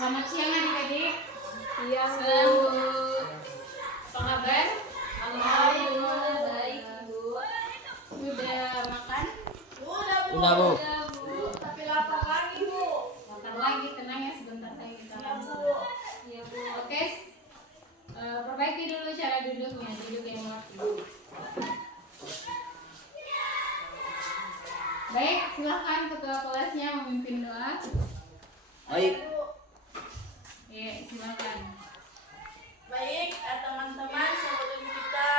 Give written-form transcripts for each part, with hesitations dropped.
Selamat siang adik-adik. Siang, Bu. Apa kabar? Alhamdulillah baik, Bu. Udah makan? Udah, Bu. Tapi lapar lagi, Bu. Makan lagi, tenang ya, sebentar lagi kita Iya, makan. Bu. Iya, Bu. Oke, perbaiki dulu cara duduknya, duduk yang rapi. Baik, silahkan ketua kelasnya memimpin doa. Baik. Ya, silakan. Baik, teman-teman, sebelum kita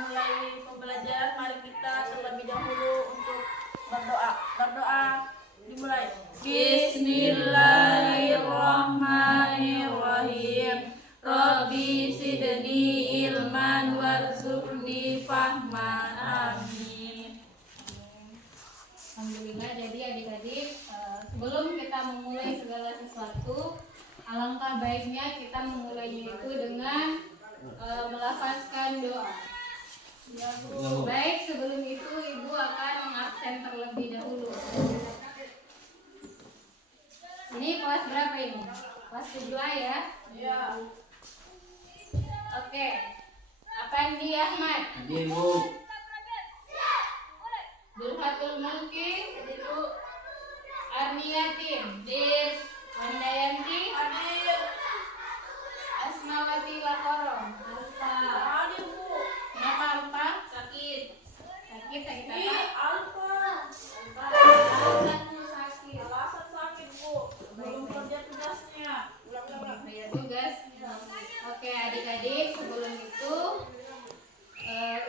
mulai pembelajaran, mari kita terlebih dahulu untuk berdoa. Berdoa dimulai. Bismillahirrahmanirrahim. Rabbi zidni ilman warzuqni fahman. Amin. Alhamdulillah, jadi adik-adik, sebelum kita memulai segala sesuatu, alangkah baiknya kita memulainya itu dengan melafazkan doa. Ya, Bu. Baik, sebelum itu Ibu akan mengabsen terlebih dahulu. Ini kelas berapa ini? Kelas 7A ya? Ya. Oke. Apandi Ahmad, Hadir, Bu. Zulfatul Mulki, Arniatin, Dir, Wandayanti, Hadir. Asmawati Lakorong. Alfa. Hadir, Bu. Kenapa Alfa? Sakit. Sakit apa? Alfa. Alasanmu sakit. Alasan sakit, Bu. Belum kerja tugasnya. Ya, tugas. Oke adik-adik, sebelum itu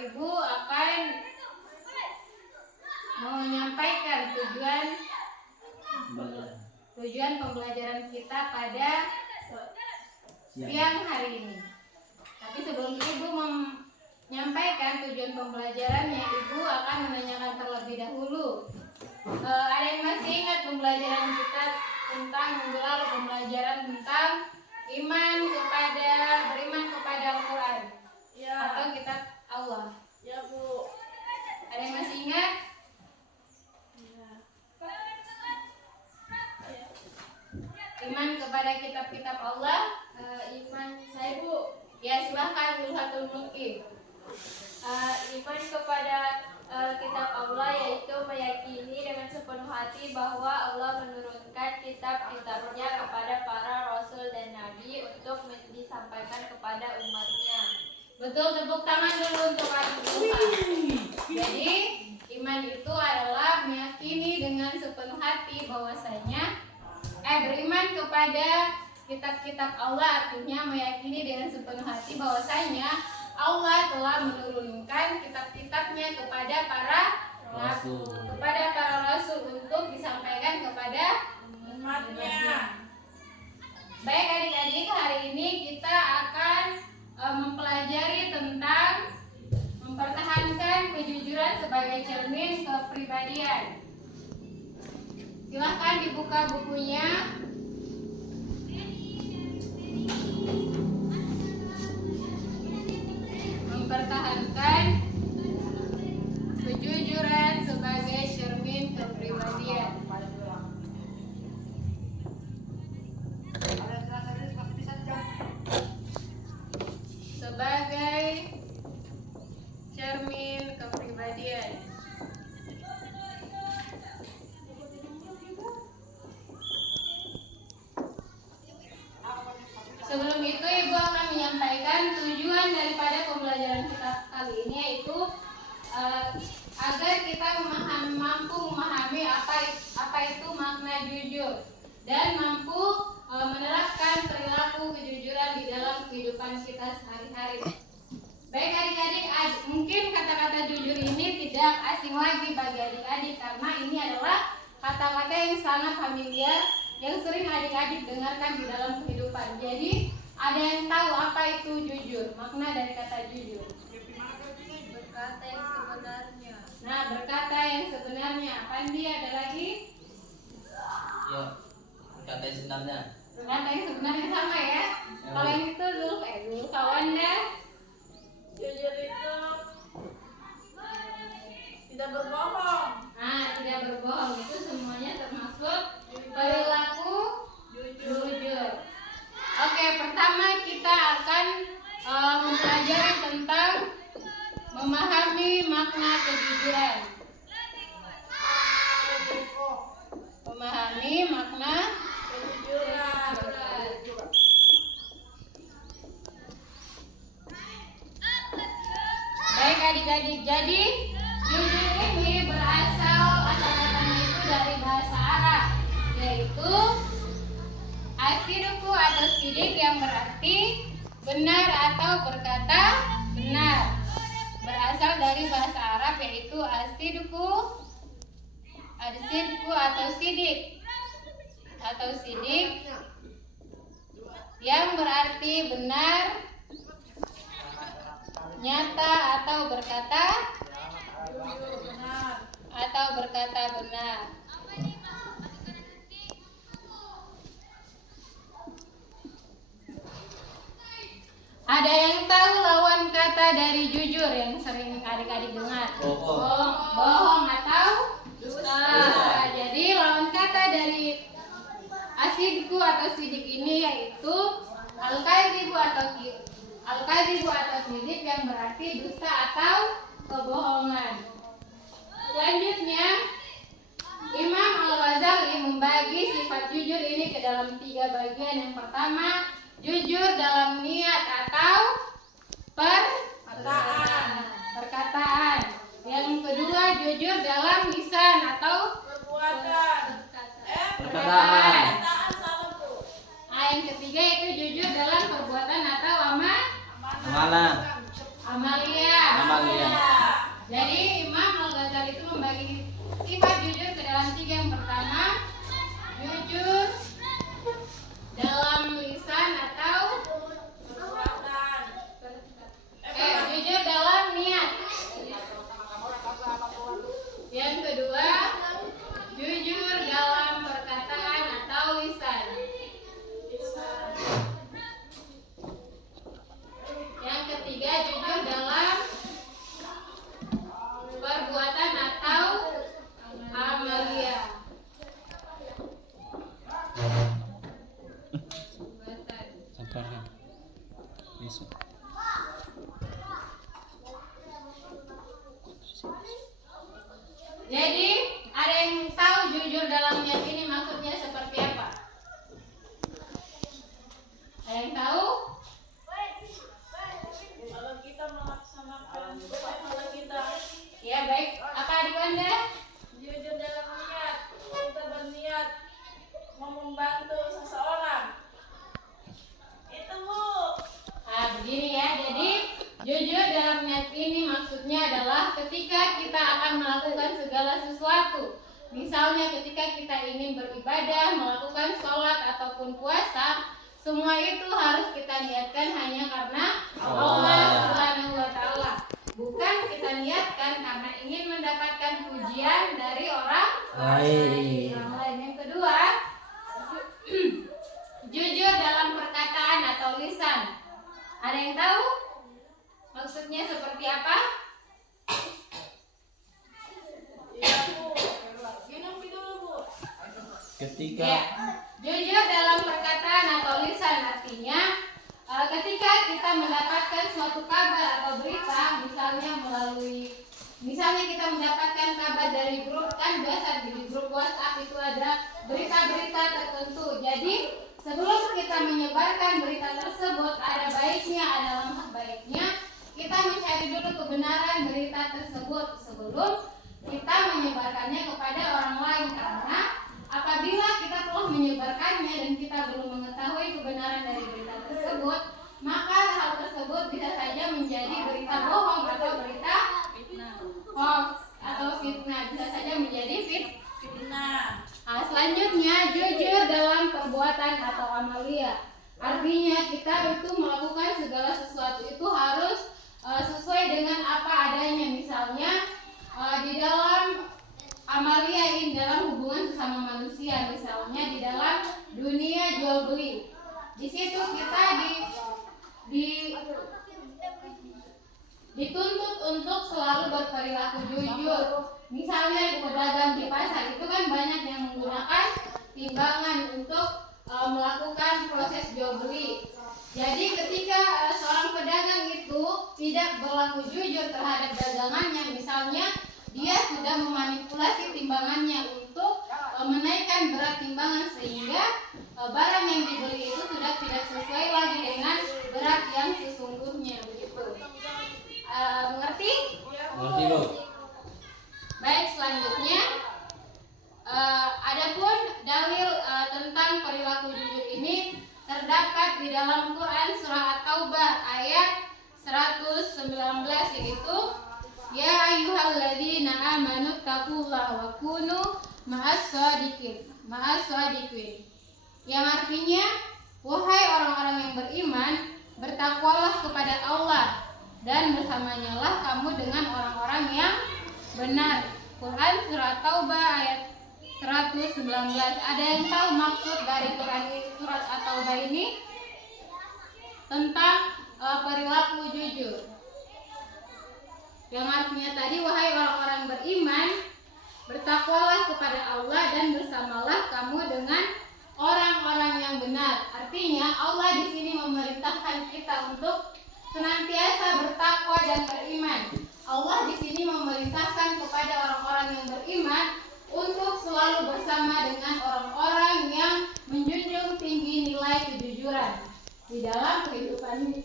Ibu akan menyampaikan tujuan pembelajaran kita pada siang hari ini. Tapi sebelum Ibu menyampaikan tujuan pembelajarannya, Ibu akan menanyakan terlebih dahulu. Ada yang masih ingat pembelajaran kita tentang minggu lalu, pembelajaran tentang beriman kepada Al-Quran Ya. atau kitab Allah. Ya, Bu. Ada yang masih ingat? Iman kepada kitab-kitab Allah. Iman saya, Bu. Ya, silahkan Zulfatul Mulki. Iman kepada kitab Allah yaitu meyakini dengan sepenuh hati bahwa Allah menurunkan kitab-kitabnya kepada para rasul dan nabi untuk disampaikan kepada umatnya. Betul, tepuk tangan dulu untuk Zulfa. Jadi, iman itu adalah meyakini dengan sepenuh hati bahwasanya beriman kepada kitab-kitab Allah, artinya meyakini dengan sepenuh hati bahwasanya Allah telah menurunkan kitab-kitabnya kepada para rasul untuk disampaikan kepada Umatnya. Baik adik-adik, hari ini kita akan mempelajari tentang mempertahankan kejujuran sebagai cermin kepribadian. Silahkan dibuka bukunya. Mempertahankan kejujuran sebagai cermin kepribadian. Sebagai cermin kepribadian. Sebelum itu Ibu akan menyampaikan tujuan daripada pembelajaran kita kali ini, yaitu agar kita mampu memahami apa itu makna jujur dan mampu menerapkan perilaku kejujuran di dalam kehidupan kita sehari-hari. Baik adik-adik, mungkin kata-kata jujur ini tidak asing lagi bagi adik-adik karena ini adalah kata-kata yang sangat familiar yang sering adik-adik dengarkan di dalam kehidupan. Jadi ada yang tahu apa itu jujur, makna dari kata jujur? Berkata yang sebenarnya. Nah, berkata yang sebenarnya. Apaan dia? Ada lagi? Ya, berkata yang sebenarnya. Berkata yang sebenarnya sama ya. Kalau yang itu dulu kawan dah. Jujur itu tidak berbohong. Nah, tidak berbohong itu semuanya termasuk perilaku jujur. benar atau berkata benar. Berasal dari bahasa Arab yaitu asidku atau sidik yang berarti benar, nyata atau berkata benar. Ada yang tahu lawan kata dari jujur yang sering adik-adik dengar? Bohong atau dusta. Jadi lawan kata dari asidku atau sidik ini yaitu al-kadzibu atau sidik yang berarti dusta atau kebohongan. Selanjutnya, Imam Al-Ghazali membagi sifat jujur ini ke dalam 3 bagian. Yang pertama, jujur dalam niat atau perkataan. Yang kedua, jujur dalam lisan atau perkataan. Yang ketiga itu jujur dalam perbuatan atau amalia. Jadi Imam Al-Ghazali itu membagi sifat jujur ke dalam 3. Yang pertama, jujur dalam lisan atau jujur dalam niat. Yang kedua, jujur dalam perkataan atau lisan. Yang ketiga, jujur dalam perbuatan atau amalia. Sabarkan. Besok. Jadi, ada yang tahu jujur dalam niat ini maksudnya seperti apa? Ada yang tahu? Kalau kita melaksanakan usaha kita, Ya, baik. Apa adik Anda? jujur dalam niat, kita berniat mau membantu seseorang. Itu Bu. Begini ya. Jadi, jujur dalam niat ini maksudnya adalah ketika kita akan melakukan segala sesuatu. Misalnya ketika kita ingin beribadah, melakukan sholat ataupun puasa, semua itu harus kita niatkan hanya karena Allah Subhanahu wa Ta'ala. Bukan kita niatkan karena ingin mendapatkan pujian dari orang lain. Yang kedua, jujur dalam perkataan atau lisan. Ada yang tahu maksudnya seperti apa? Iya Bu. Minum dulu Bu. Ketika Ya, jujur dalam perkataan atau lisan artinya ketika kita mendapatkan suatu kabar atau berita, misalnya kita mendapatkan kabar dari grup, kan biasa di grup WhatsApp itu ada berita-berita tertentu. Jadi sebelum kita menyebarkan berita tersebut, ada baiknya, ada langkah baiknya kita mencari dulu kebenaran berita tersebut sebelum kita menyebarkannya kepada orang lain, karena apabila kita telah menyebarkannya dan kita belum mengetahui kebenaran dari berita tersebut, maka hal tersebut bisa saja menjadi berita bohong atau berita hoax atau fitnah, bisa saja menjadi fitnah. Selanjutnya, jujur dalam perbuatan atau amalia. Artinya kita itu melakukan segala sesuatu itu harus sesuai dengan apa adanya. Misalnya di dalam amalia ini, dalam hubungan sesama manusia, misalnya di dalam dunia jual beli, di situ kita dituntut untuk selalu berperilaku jujur. Misalnya pedagang di pasar itu kan banyak yang menggunakan timbangan untuk melakukan proses jual beli. Jadi ketika seorang pedagang itu tidak berlaku jujur terhadap dagangannya, misalnya dia sudah memanipulasi timbangannya untuk menaikkan berat timbangan sehingga barang yang dibeli itu sudah tidak sesuai lagi dengan berat yang sesungguhnya, begitu. Mengerti? Mengerti Bu? Baik, selanjutnya adapun dalil tentang perilaku jujur ini terdapat di dalam Quran surah At-Taubah 119 yaitu ya ayyuhalladzina amanu taqullaha wa kunu ma'as shadiqin. Yang artinya wahai orang-orang yang beriman, bertakwalah kepada Allah dan bersamanya lah kamu dengan orang-orang yang benar. Quran surat Taubah ayat 119. Ada yang tahu maksud dari Quran surat At-Taubah ini? Tentang perilaku jujur. Yang artinya tadi wahai orang-orang beriman, bertakwalah kepada Allah dan bersamalah kamu dengan orang-orang yang benar. Artinya Allah di sini memerintahkan kita untuk senantiasa bertakwa dan beriman. Allah di sini memerintahkan kepada orang-orang yang beriman untuk selalu bersama dengan orang-orang yang menjunjung tinggi nilai kejujuran di dalam kehidupan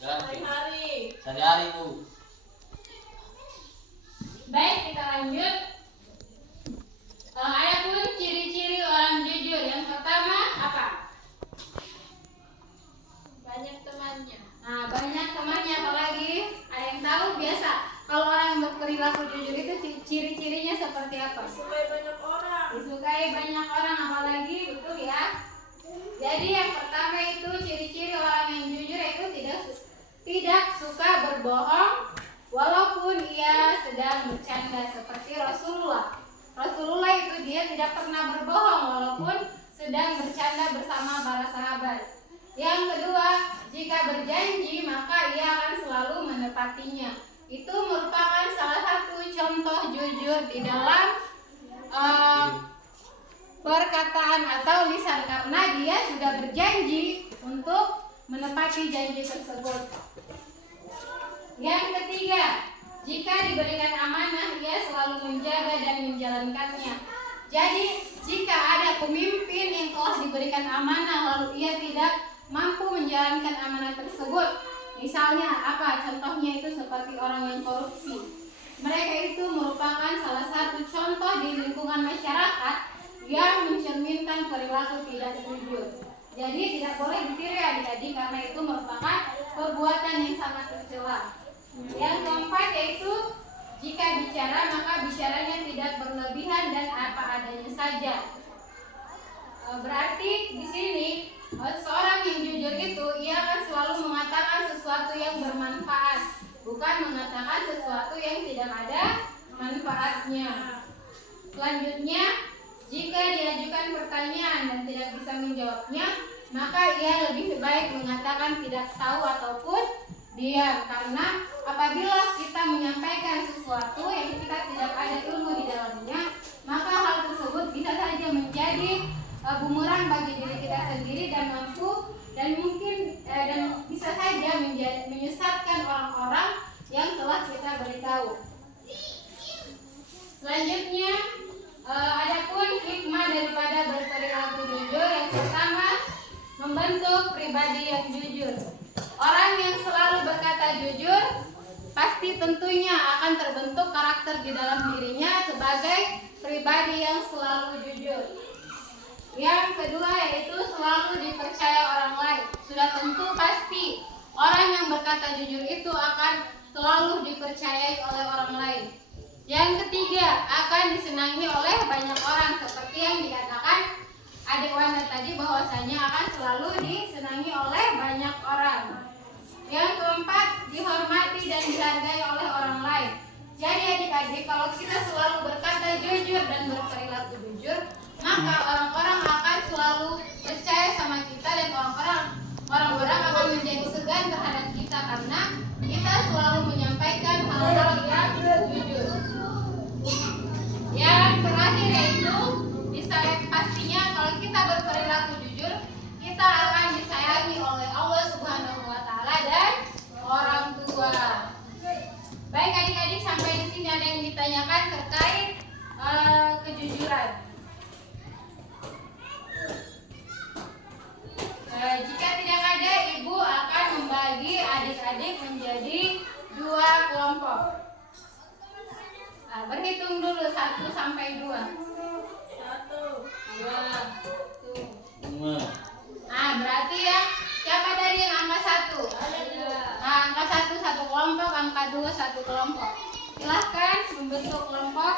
sehari-hari Bu. Baik, kita lanjut. Adapun ciri-ciri orang jujur, yang pertama apa? Banyak temannya. Nah, banyak temannya. Apalagi ada yang tahu? Biasa kalau orang yang berperilaku jujur itu ciri-cirinya seperti apa? Disukai banyak orang. Disukai banyak orang, apalagi betul ya. Jadi yang pertama itu ciri-ciri orang yang jujur itu tidak suka berbohong walaupun ia sedang bercanda, seperti Rasulullah. Rasulullah itu dia tidak pernah berbohong walaupun sedang bercanda bersama para sahabat. Yang kedua, jika berjanji maka ia akan selalu menepatinya. Itu merupakan salah satu contoh jujur di dalam perkataan atau lisan, karena dia sudah berjanji untuk menepati janji tersebut. Yang ketiga, jika diberikan amanah ia selalu menjaga dan menjalankannya. Jadi jika ada pemimpin yang telah diberikan amanah lalu ia tidak mampu menjalankan amanah tersebut, misalnya apa? Contohnya itu seperti orang yang korupsi. Mereka itu merupakan salah satu contoh di lingkungan masyarakat yang mencerminkan perilaku tidak jujur. Jadi tidak boleh ditiru adik-adik karena itu merupakan perbuatan yang sangat tercela. Yang keempat yaitu jika bicara maka bicaranya tidak berlebihan dan apa adanya saja. Berarti di sini seorang yang jujur itu ia akan selalu mengatakan sesuatu yang bermanfaat, bukan mengatakan sesuatu yang tidak ada manfaatnya. Selanjutnya, jika diajukan pertanyaan dan tidak bisa menjawabnya, maka ia lebih baik mengatakan tidak tahu ataupun diam, karena apabila kita menyampaikan sesuatu yang kita tidak ada ilmu di dalamnya, maka hal tersebut bisa saja menjadi bumerang bagi diri kita sendiri dan mungkin bisa saja menyesatkan orang-orang yang telah kita beritahu. Selanjutnya, adapun hikmah daripada berperilaku jujur, yang pertama membentuk pribadi yang jujur. Orang yang selalu berkata jujur pasti tentunya akan terbentuk karakter di dalam dirinya sebagai pribadi yang selalu jujur. Yang kedua yaitu selalu dipercaya orang lain. Sudah tentu pasti orang yang berkata jujur itu akan selalu dipercayai oleh orang lain. Yang ketiga, akan disenangi oleh banyak orang, seperti yang dikatakan adik Wanda tadi bahwasanya akan selalu disenangi oleh banyak orang. Yang keempat, dihormati dan dihargai oleh orang lain. Jadi adik-adik, kalau kita selalu berkata jujur dan berperilaku jujur, maka orang-orang akan selalu percaya sama kita dan orang-orang akan menjadi segan terhadap kita karena kita selalu menyampaikan hal-hal yang jujur. Yang terakhir yaitu pastinya kalau kita berperilaku jujur, kita akan disayangi oleh Allah Subhanahu wa taala dan orang tua. Baik adik-adik, sampai di sini ada yang ditanyakan terkait kejujuran. Jika tidak ada, ibu akan membagi adik-adik menjadi 2 kelompok. Berhitung dulu 1 sampai 2. 1, 2, 1. 5. Berarti ya siapa tadi yang angka 1? satu kelompok. Silahkan membentuk kelompok.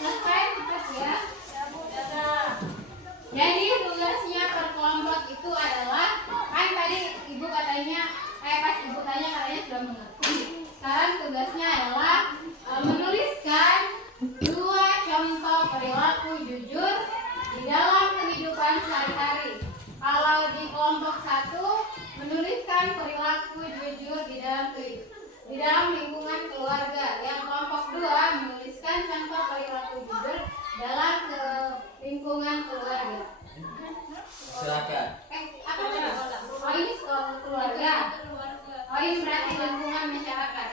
Selesai cepat ya. Jadi tugasnya per kelompok itu adalah, kan tadi ibu katanya, pas ibu tanya katanya sudah mengerti. Sekarang tugasnya adalah menuliskan 2 contoh perilaku jujur di dalam kehidupan sehari-hari. Kalau di kelompok 1 menuliskan perilaku jujur di dalam lingkungan keluarga. Yang kelompok 2 menuliskan contoh perilaku jujur dalam lingkungan keluarga. Silakan. Apa tadi? Oh ini sekolah keluarga. Oh ini berarti lingkungan masyarakat.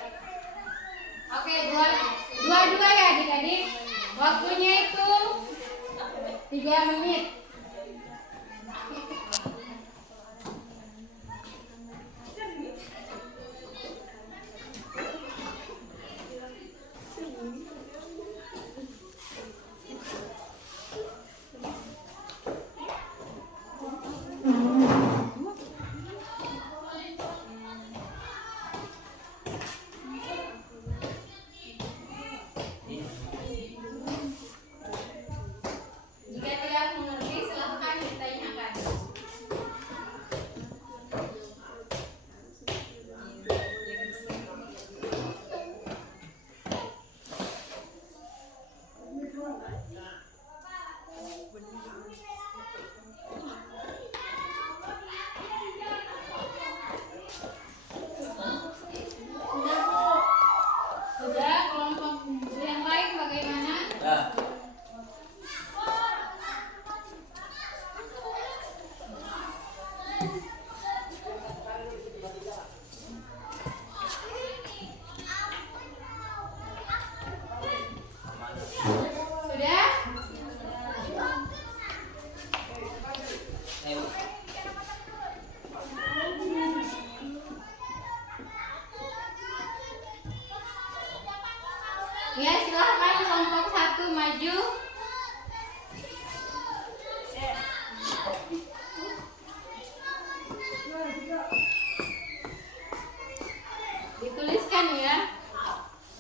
Oke, dua ya adik-adik. Waktunya itu 3 menit. Jika tidak mengerti, silahkan ditanyakan. Sudah, kelompok yang lain bagaimana? Ya. Sudah? Ayo. Ya, silahkan kelompok 1 maju. Dituliskan ya.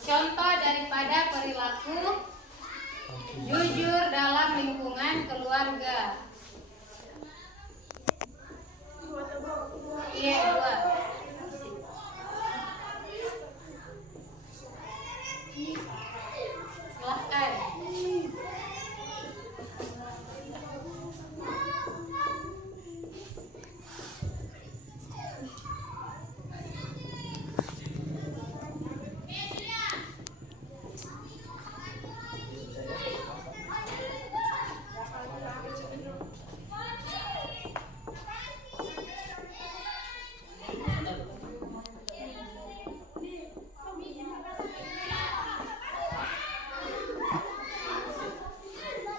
Contoh daripada perilaku jujur dalam lingkungan keluarga. Iya, 2. Silahkan.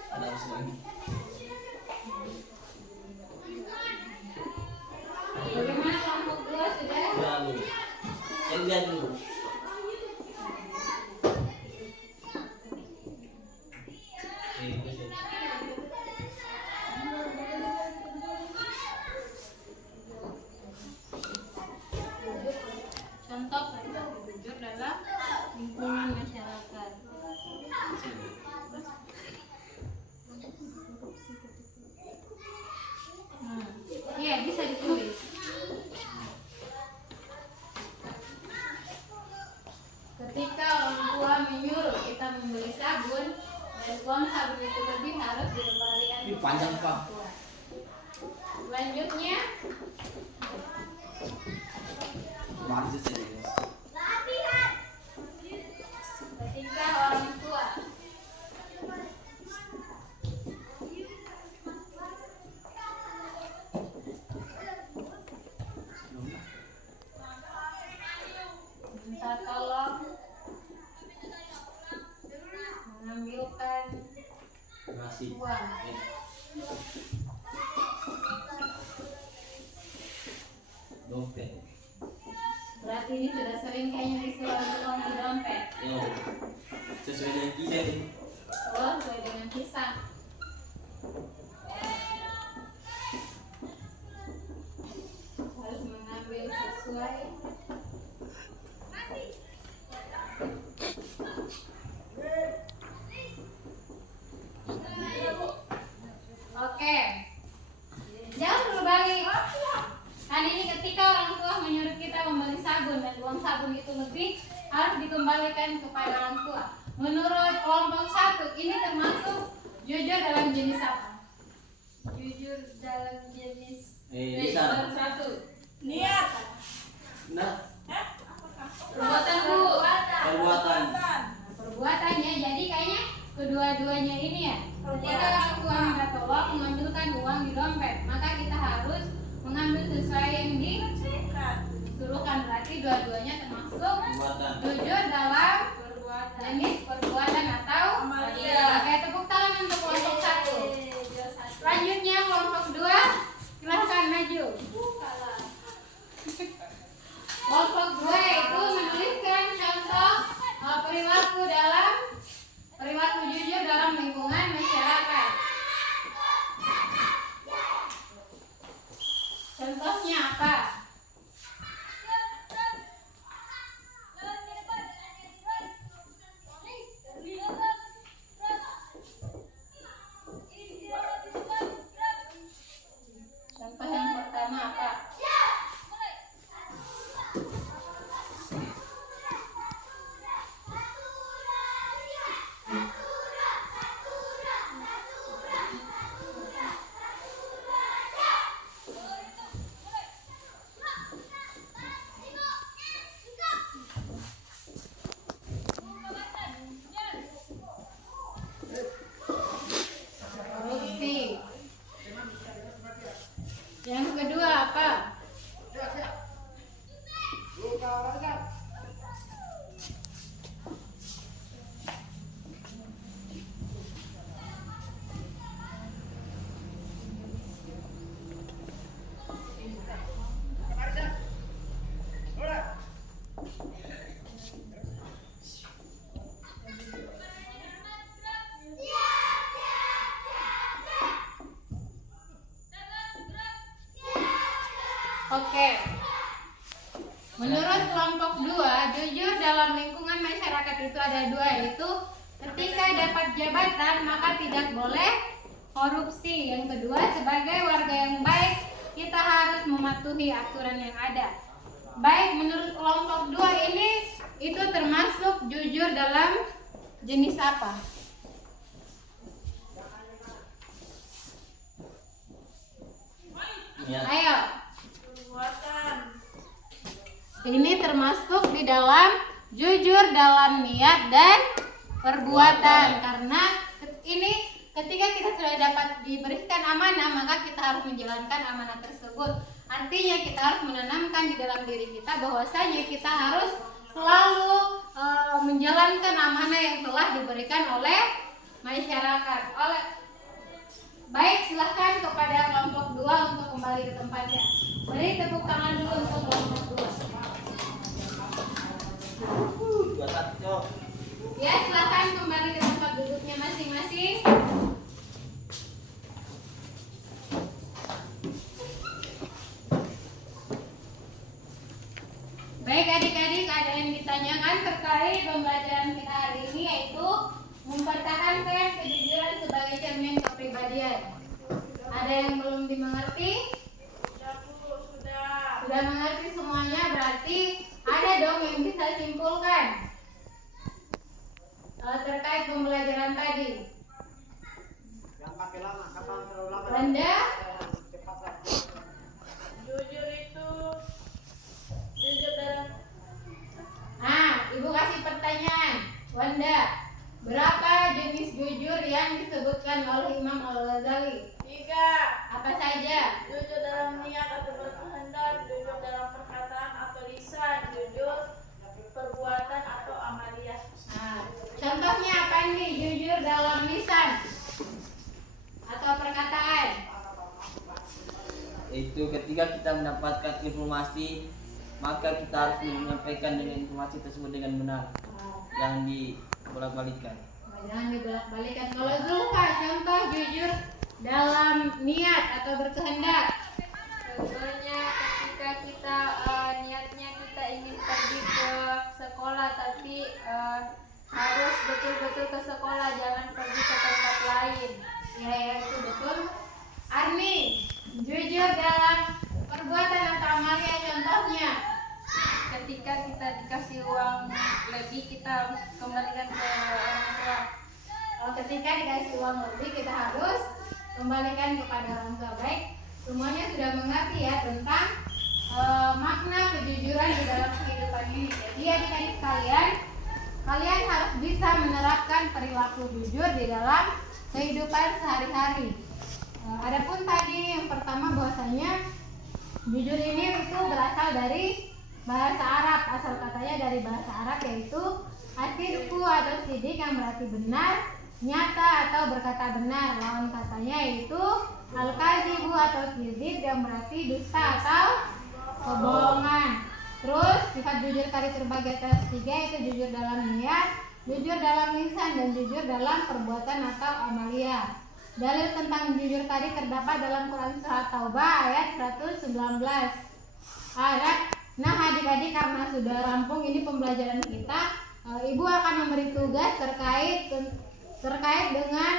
Ada apa sih lagi? Bagaimana kelompok 2 sudah? Lihat dulu. Lihat dulu. Contoh perilaku jujur dalam lingkungan masyarakat. Iya, bisa ditulis. Ketika orang tua menyuruh kita membeli sabun dan uang sabun itu lebih harus dikembalikan Ini panjang, kepada Pak. orang tua. Selanjutnya, Marjus ini. ketika orang tua minta tolong mengambilkan Masih. uang. Dompet. Berarti ini sudah sering kayaknya disuruh uang di dompet. Yo. Sesuai dengan kisah ini. Oh, sesuai dengan kisah. dan uang sabun itu lebih harus dikembalikan kepada orang tua. Menurut kelompok 1 ini termasuk jujur dalam jenis apa? Jujur dalam jenis Bisa. 1. Niat. Nah, Perbuatan Bu. perbuatan. Perbuatannya jadi kayaknya kedua-duanya ini ya. Ketika orang tua minta tolong mengambilkan uang di dompet, maka kita harus mengambil sesuai yang disuruhkan. Berarti dua-duanya termasuk Perbuatan. jujur dalam perbuatan. jenis perbuatan atau Amalia. Oke, tepuk tangan untuk kelompok 1. Selanjutnya kelompok 2, silahkan maju. Kelompok 2 itu menuliskan contoh perilaku jujur dalam lingkungan masyarakat. Contohnya apa? Contoh yang pertama apa? Korupsi. Yang kedua apa? Oke. Menurut kelompok 2, jujur dalam lingkungan masyarakat itu ada 2, yaitu ketika dapat jabatan maka tidak boleh korupsi. Yang kedua, sebagai warga yang baik kita harus mematuhi aturan yang ada. Baik, menurut kelompok 2 ini itu termasuk jujur dalam jenis apa? Niat. Ayo. Perbuatan. Ini termasuk di dalam jujur dalam niat dan perbuatan. Karena ini ketika kita sudah dapat diberikan amanah, maka kita harus menjalankan amanah tersebut. Artinya kita harus menanamkan di dalam diri kita bahwasanya kita harus selalu menjalankan amanah yang telah diberikan oleh masyarakat. Baik, silahkan kepada kelompok 2 untuk kembali ke tempatnya. Beri tepuk tangan dulu untuk kelompok 2. 21. Ya, silahkan kembali ke tempat duduknya masing-masing. Baik adik-adik, ada yang ditanyakan terkait pembelajaran kita hari ini, yaitu mempertahankan kejujuran sebagai cermin kepribadian. Ada yang belum dimengerti? Sudah. Sudah mengerti semuanya, berarti ada dong yang bisa simpulkan terkait pembelajaran tadi. Wanda, Jujur itu jujur dalam Ibu kasih pertanyaan. Wanda, berapa jenis jujur yang disebutkan oleh Imam Al-Ghazali? 3. Apa saja? Jujur dalam niat atau berkehendak, jujur dalam perkataan atau lisan, jujur perbuatan atau amaliyah. Contohnya apa nih? Jujur dalam lisan atau perkataan? Itu ketika kita mendapatkan informasi, maka kita harus menyampaikan dengan informasi tersebut dengan benar. Jangan dibolak-balikkan. Jangan dibolak-balikan. Kalau Zulka, contoh jujur dalam niat atau berkehendak. Contohnya ketika kita niatnya kita ingin pergi ke sekolah, tapi harus betul-betul ke sekolah, jangan pergi ke tempat lain. Ya, itu betul. Arni, jujur dalam perbuatan atau amalnya, contohnya. ketika kita dikasih uang lebih kita harus kembalikan ke orang tua. Ketika dikasih uang lebih kita harus kembalikan kepada orang tua. Baik, semuanya sudah mengerti ya tentang makna kejujuran di dalam kehidupan ini. Jadi adik-adik sekalian, kalian harus bisa menerapkan perilaku jujur di dalam kehidupan sehari-hari. Adapun tadi yang pertama bahwasanya jujur ini itu berasal dari bahasa Arab. Asal katanya dari bahasa Arab yaitu asidku atau sidik yang berarti benar, nyata atau berkata benar. Lawan katanya yaitu al-kadzibu atau kizib yang berarti dusta atau kebohongan. Terus sifat jujur tadi terbagi atas 3 yaitu jujur dalam niat, jujur dalam lisan, dan jujur dalam perbuatan atau amalia. Dalil tentang jujur tadi terdapat dalam Quran Surah Taubah ayat 119. Nah adik-adik, karena sudah rampung ini pembelajaran kita, Ibu akan memberi tugas terkait dengan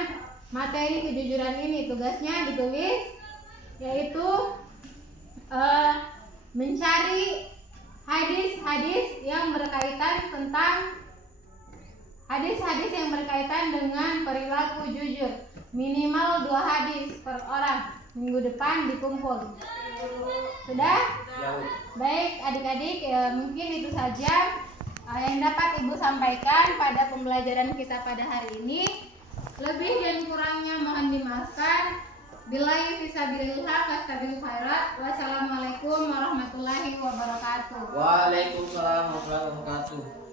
materi kejujuran ini. Tugasnya ditulis yaitu mencari hadis-hadis yang berkaitan dengan perilaku jujur. Minimal 2 hadis per orang. Minggu depan dikumpul. Sudah? Baik adik-adik, mungkin itu saja yang dapat Ibu sampaikan pada pembelajaran kita pada hari ini. Lebih dan kurangnya mohon dimaafkan. Billahi fisabilillah wastabil khairat. Wassalamualaikum warahmatullahi wabarakatuh. Waalaikumsalam warahmatullahi wabarakatuh.